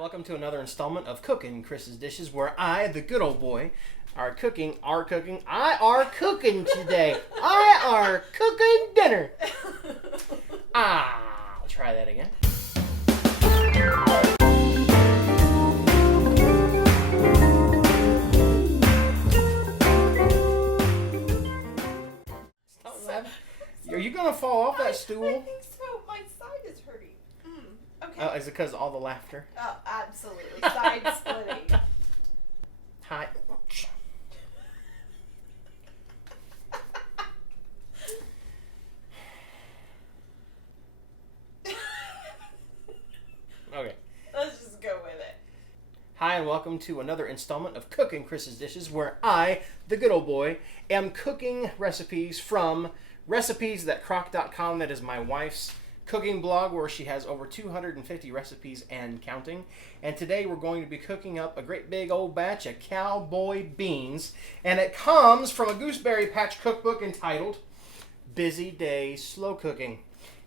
welcome to another installment of Cookin' Chris's Dishes, where I, the good old boy, are cooking today. I are cooking dinner. I'll try that again. Stop laughing. Are you going to fall off that stool? I think so. My side is hurting. Okay. Is it because of all the laughter? Oh, absolutely. Side splitting. Hi. Okay. Let's just go with it. Hi, and welcome to another installment of Cooking Chris's Dishes, where I, the good old boy, am cooking recipes from recipes.crock.com. That is my wife's cooking blog, where she has over 250 recipes and counting. And today we're going to be cooking up a great big old batch of Cowboy beans, and it comes from a Gooseberry Patch cookbook entitled Busy Day Slow Cooking.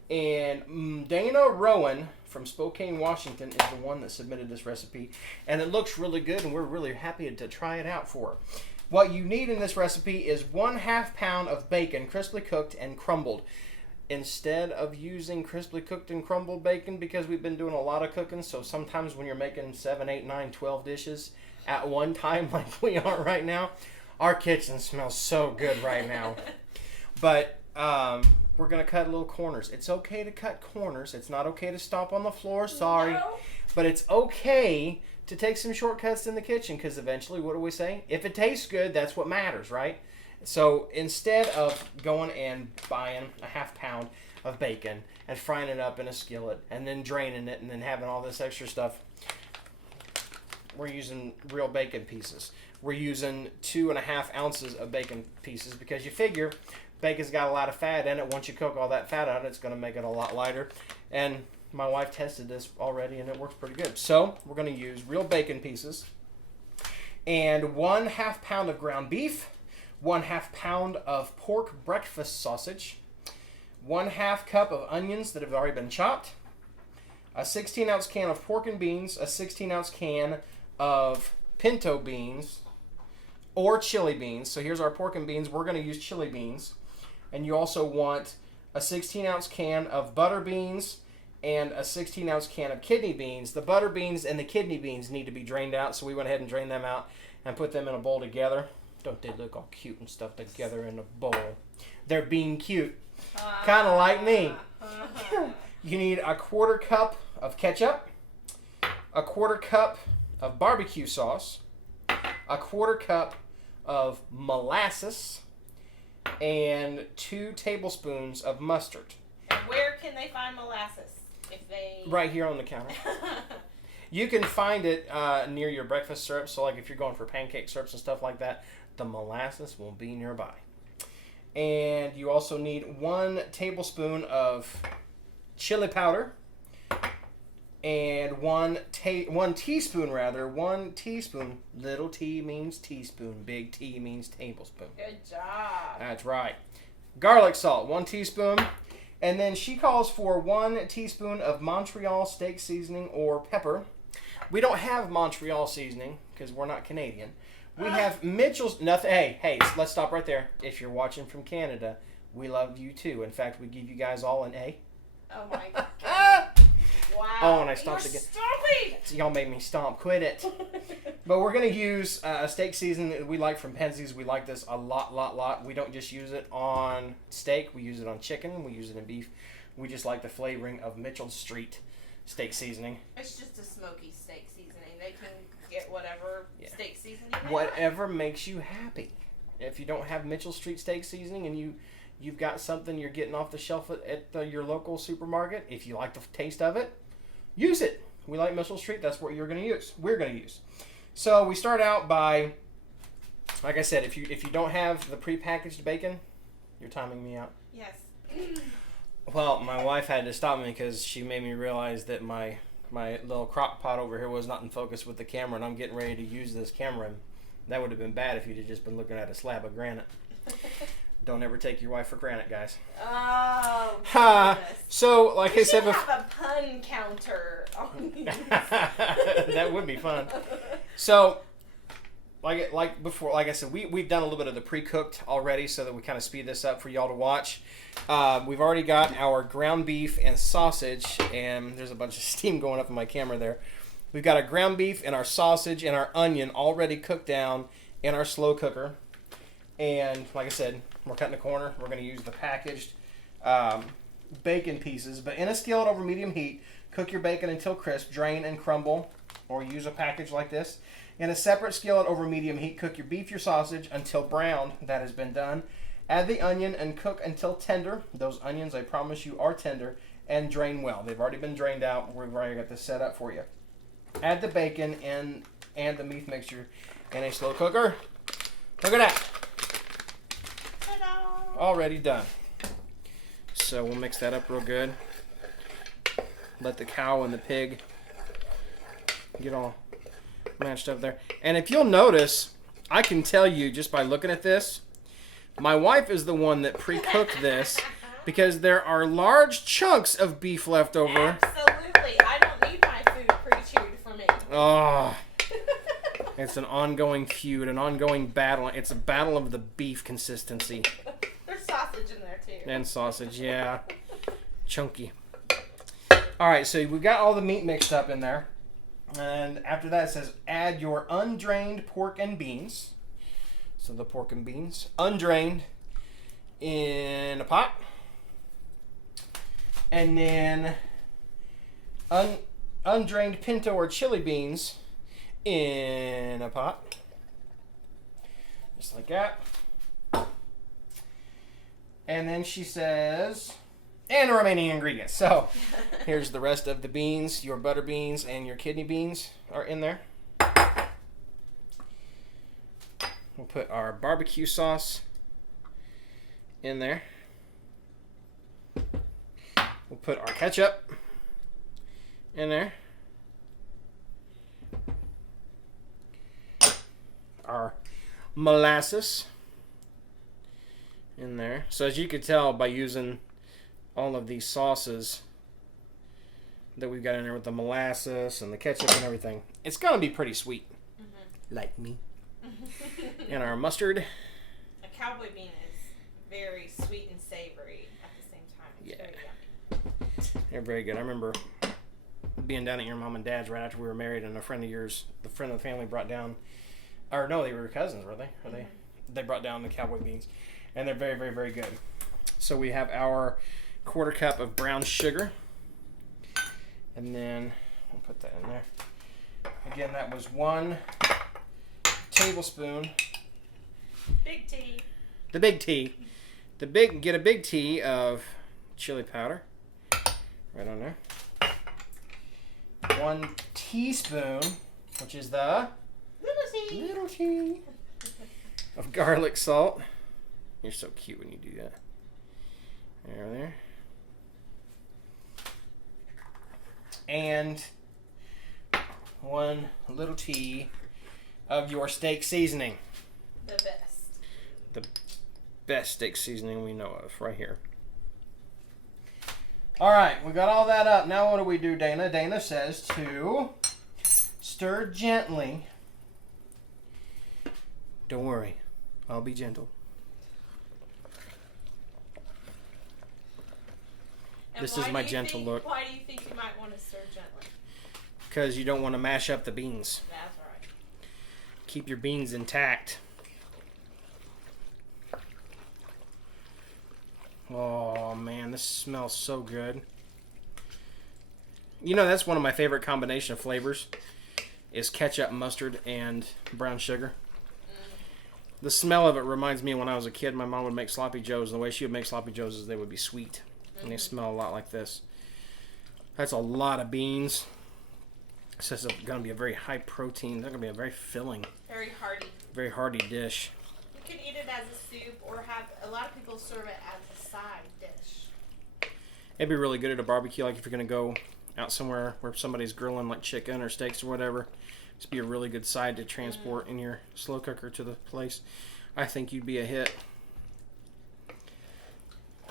And Dana Rowan from Spokane, Washington is the one that submitted this recipe, and it looks really good, and we're really happy to try it out for her. What you need in this recipe is 1/2 pound of bacon, crisply cooked and crumbled. Instead of using crisply cooked and crumbled bacon, because we've been doing a lot of cooking, so sometimes when you're making 7, 8, 9, 12 dishes at one time, like we are right now, our kitchen smells so good right now. But we're going to cut little corners. It's okay to cut corners. It's not okay to stomp on the floor. Sorry. No. But it's okay to take some shortcuts in the kitchen, because eventually, what do we say? If it tastes good, that's what matters, right? So instead of going and buying 1/2 pound of bacon and frying it up in a skillet and then draining it and then having all this extra stuff, we're using real bacon pieces. We're using 2.5 ounces of bacon pieces, because you figure bacon's got a lot of fat in it. Once you cook all that fat out, it's going to make it a lot lighter. And my wife tested this already, and it works pretty good. So we're going to use real bacon pieces and 1/2 pound of ground beef, 1/2 pound of pork breakfast sausage, 1/2 cup of onions that have already been chopped, a 16-ounce can of pork and beans, a 16-ounce can of pinto beans or chili beans. So here's our pork and beans. We're going to use chili beans. And you also want a 16-ounce can of butter beans and a 16-ounce can of kidney beans. The butter beans and the kidney beans need to be drained out, so we went ahead and drained them out and put them in a bowl together. Don't they look all cute and stuff together in a bowl? They're being cute. Kind of like me. You need a 1/4 cup of ketchup, a 1/4 cup of barbecue sauce, a 1/4 cup of molasses, and 2 tablespoons of mustard. And where can they find molasses? If they... Right here on the counter. You can find it near your breakfast syrup. So like if you're going for pancake syrups and stuff like that, the molasses will be nearby. And you also need 1 tablespoon of chili powder and 1 teaspoon, little t means teaspoon, big T means tablespoon. Good job. That's right. Garlic salt, 1 teaspoon. And then she calls for 1 teaspoon of Montreal steak seasoning or pepper. We don't have Montreal seasoning because we're not Canadian. We have Mitchell's. Nothing. Hey, let's stop right there. If you're watching from Canada, we love you too. In fact, we give you guys all an A. Oh my God. Wow. Oh, and I stomped again. Stomping. So y'all made me stomp. Quit it. But we're going to use a steak seasoning that we like from Penzie's. We like this a lot. We don't just use it on steak. We use it on chicken. We use it in beef. We just like the flavoring of Mitchell Street steak seasoning. It's just a smoky steak seasoning. They can get whatever steak seasoning they whatever makes you happy. If you don't have Mitchell Street steak seasoning and you've got something you're getting off the shelf at your local supermarket, if you like the taste of it, use it. We like Mitchell Street. That's what we're going to use. So we start out by, like I said, if you don't have the prepackaged bacon, you're timing me out. Yes. Well, my wife had to stop me because she made me realize that my little crock pot over here was not in focus with the camera, and I'm getting ready to use this camera. And that would have been bad if you'd have just been looking at a slab of granite. Don't ever take your wife for granted, guys. Oh, goodness. So, like I said before, have a pun counter on these. That would be fun. So, like I said, we've done a little bit of the pre-cooked already, so that we kind of speed this up for y'all to watch. We've already got our ground beef and sausage, and there's a bunch of steam going up in my camera there. We've got our ground beef and our sausage and our onion already cooked down in our slow cooker. And like I said, we're cutting a corner. We're going to use the packaged bacon pieces, but in a skillet over medium heat. Cook your bacon until crisp, drain and crumble, or use a package like this. In a separate skillet over medium heat, cook your beef, your sausage until brown. That has been done. Add the onion and cook until tender. Those onions, I promise you, are tender. And drain well. They've already been drained out. We've already got this set up for you. Add the bacon and the beef mixture in a slow cooker. Look at that. Ta-da! Already done. So we'll mix that up real good. Let the cow and the pig get all matched up there. And if you'll notice, I can tell you just by looking at this, my wife is the one that pre-cooked this because there are large chunks of beef left over. Absolutely. I don't need my food pre-chewed for me. Oh, it's an ongoing feud, an ongoing battle. It's a battle of the beef consistency. There's sausage in there too. And sausage, yeah. Chunky. All right, so we've got all the meat mixed up in there. And after that, it says add your undrained pork and beans. So the pork and beans, undrained, in a pot. And then undrained pinto or chili beans in a pot. Just like that. And then she says, and the remaining ingredients. So here's the rest of the beans. Your butter beans and your kidney beans are in there. We'll put our barbecue sauce in there. We'll put our ketchup in there. Our molasses in there. So as you can tell by using all of these sauces that we've got in there with the molasses and the ketchup and everything, it's going to be pretty sweet. Mm-hmm. Like me. And our mustard. A cowboy bean is very sweet and savory at the same time. It's very yummy. They're very good. I remember being down at your mom and dad's right after we were married, and a friend of yours, the friend of the family, brought down, or no, they were cousins, were they? Mm-hmm. They brought down the cowboy beans, and they're very, very, very good. So we have our 1/4 cup of brown sugar, and then we'll put that in there. Again, that was 1 tablespoon. Big T. The big T. Get a big T of chili powder. Right on there. 1 teaspoon, which is the little T of garlic salt. You're so cute when you do that. There. And 1 little tea of your steak seasoning. The best. The best steak seasoning we know of, right here. All right, we got all that up. Now what do we do, Dana? Dana says to stir gently. Don't worry, I'll be gentle. And this is my gentle look. Why do you think you might want to stir gently? Because you don't want to mash up the beans. That's right. Keep your beans intact. Oh man, this smells so good. You know, that's one of my favorite combination of flavors is ketchup, mustard, and brown sugar. The smell of it reminds me of when I was a kid, my mom would make sloppy joes, and the way she would make sloppy joes is they would be sweet. And they smell a lot like this. That's a lot of beans. So it's going to be a very high protein. They're going to be a very filling. Very hearty dish. You can eat it as a soup or have, a lot of people serve it as a side dish. It'd be really good at a barbecue, like if you're going to go out somewhere where somebody's grilling like chicken or steaks or whatever. It's be a really good side to transport in your slow cooker to the place. I think you'd be a hit.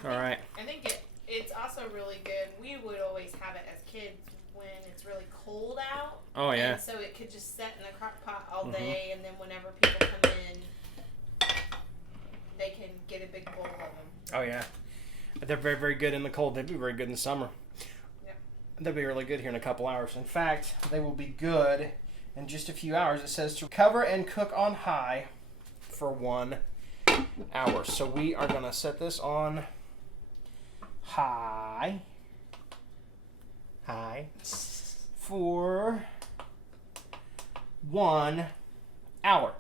All right. I think it's also really good. We would always have it as kids when it's it's really cold out. Oh, yeah. And so it could just set in the crock pot all day, and then whenever people come in, they can get a big bowl of them. Oh, yeah. They're very, very good in the cold. They'd be very good in the summer. Yep. They'll be really good here in a couple hours. In fact, they will be good in just a few hours. It says to cover and cook on high for 1 hour. So we are going to set this on high for 1 hour.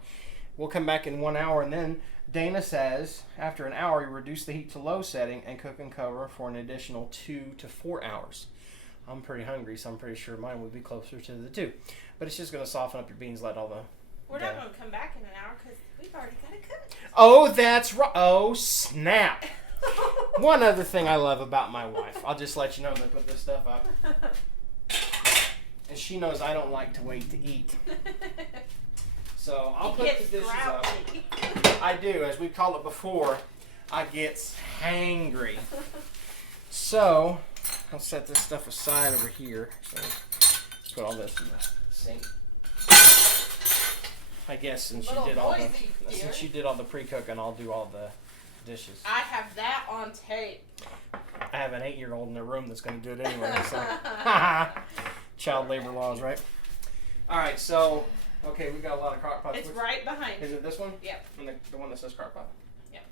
We'll come back in 1 hour, and then Dana says after an hour you reduce the heat to low setting and cook and cover for an additional 2 to 4 hours. I'm pretty hungry, so I'm pretty sure mine would be closer to the 2. But it's just going to soften up your beans, let all the... We're not going to come back in an hour because we've already got it cooked. Oh, that's right. Oh, snap. One other thing I love about my wife, I'll just let you know, I'm going to put this stuff up. And she knows I don't like to wait to eat. So I'll put the dishes up. I do, as we call it before, I get hangry. So I'll set this stuff aside over here. So put all this in the sink. I guess since you did all the pre-cooking, I'll do all the dishes. I have that on tape. I have an 8-year-old in the room that's going to do it anyway. So. Child labor laws, right? All right, so okay, we've got a lot of crock pots. It's right behind. Is it this one? Yep. And the one that says crock pot. Yep.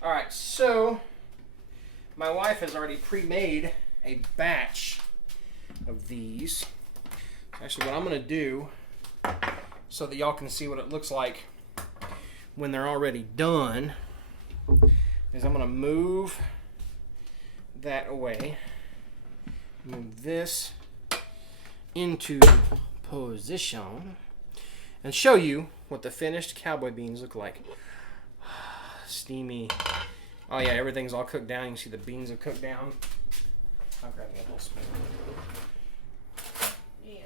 All right, so my wife has already pre-made a batch of these. Actually, what I'm going to do, so that y'all can see what it looks like when they're already done, is I'm going to move that away. Move this into position and show you what the finished cowboy beans look like. Steamy. Oh yeah, everything's all cooked down. You can see the beans have cooked down. I'll grab me a little spoon. Yeah.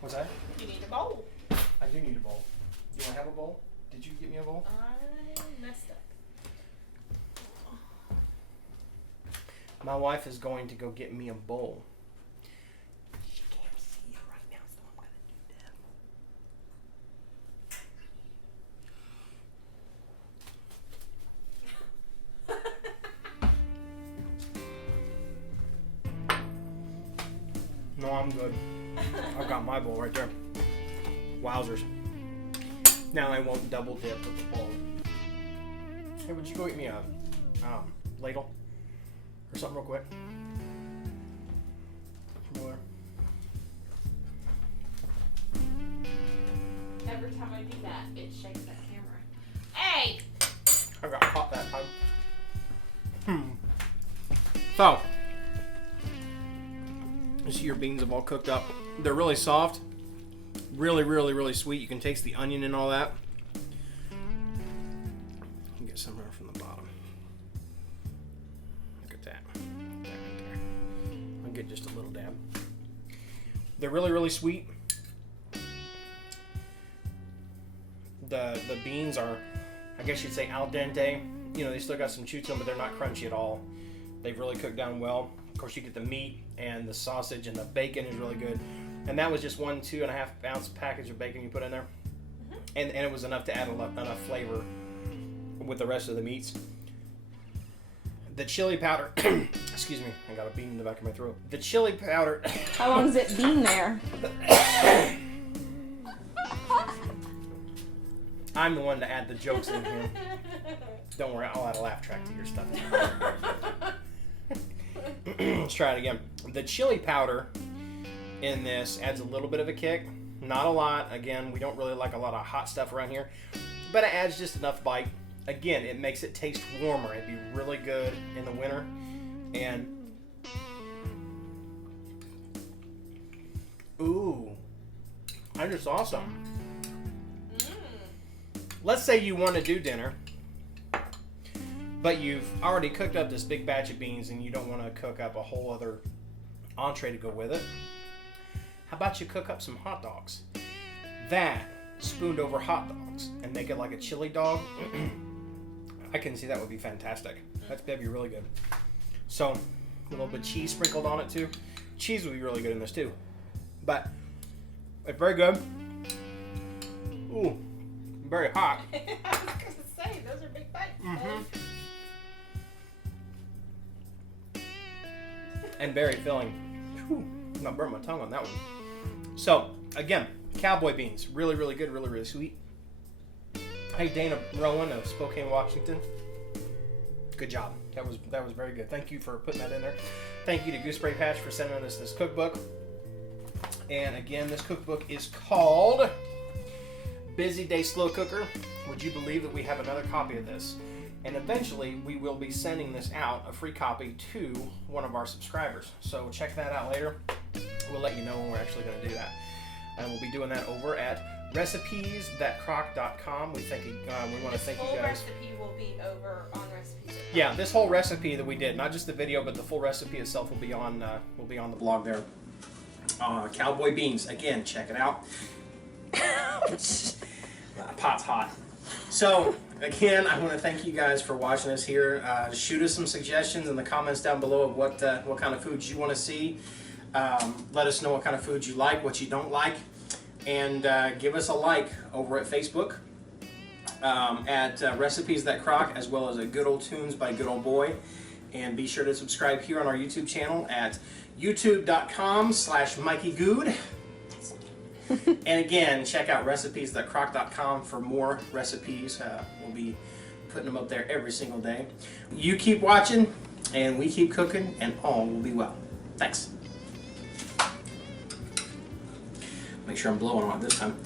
What's that? You need a bowl. I do need a bowl. Do you want to have a bowl? Did you get me a bowl? I messed up. My wife is going to go get me a bowl. She can't see it right now, so I'm going to do that. No, I'm good. I've got my bowl right there. Wowzers. Now I won't double dip with the bowl. Hey, would you go get me a ladle? Or something real quick. More. Every time I do that, it shakes that camera. Hey! I got caught that time. So, you see your beans have all cooked up. They're really soft. Really, really, really sweet. You can taste the onion and all that. You get some from the bottom. Look at that. I'll get just a little dab. They're really, really sweet. The beans are, I guess you'd say, al dente. You know, they still got some chew to them, but they're not crunchy at all. They've really cooked down well. Of course, you get the meat and the sausage, and the bacon is really good. And that was just 1 2.5 ounce package of bacon you put in there. Mm-hmm. And it was enough to add enough flavor with the rest of the meats. The chili powder, excuse me, I got a bean in the back of my throat. The chili powder. How long has it been there? I'm the one to add the jokes in here. Don't worry, I'll add a laugh track to your stuff. Let's try it again. The chili powder in this adds a little bit of a kick. Not a lot. Again, we don't really like a lot of hot stuff around here. But it adds just enough bite. Again, it makes it taste warmer. It'd be really good in the winter. And ooh, I just saw something. Let's say you want to do dinner, but you've already cooked up this big batch of beans and you don't want to cook up a whole other entree to go with it. How about you cook up some hot dogs? That spooned over hot dogs and make it like a chili dog. I can see that would be fantastic. That'd be really good. So A little bit of cheese sprinkled on it too. Cheese would be really good in this too. But it's very good. Ooh, very hot. I was gonna say those are big bites. And very filling. Whew, I burned my tongue on that one. So again, Cowboy beans, really, really good, really, really sweet. Hey, Dana Rowan of Spokane, Washington. Good job. That was very good. Thank you for putting that in there. Thank you to Gooseberry Patch for sending us this cookbook. And again, this cookbook is called Busy Day Slow Cooker. Would you believe that we have another copy of this? And eventually, we will be sending this out, a free copy, to one of our subscribers. So check that out later. We'll let you know when we're actually going to do that. And we'll be doing that over at recipes.crock.com. We want to thank you guys. The full recipe will be over on recipes. Yeah, this whole recipe that we did, not just the video, but the full recipe itself will be on the blog there. Cowboy beans, again, check it out. Pot's hot. So again, I want to thank you guys for watching us here. Shoot us some suggestions in the comments down below of what kind of foods you want to see. Let us know what kind of foods you like, what you don't like, and give us a like over at Facebook at Recipes That Crock, as well as at Good Old Tunes by Good Old Boy. And be sure to subscribe here on our YouTube channel at youtube.com/MikeyGoode. And again, check out recipes.crock.com for more recipes. We'll be putting them up there every single day. You keep watching, and we keep cooking, and all will be well. Thanks. Make sure I'm blowing on it this time.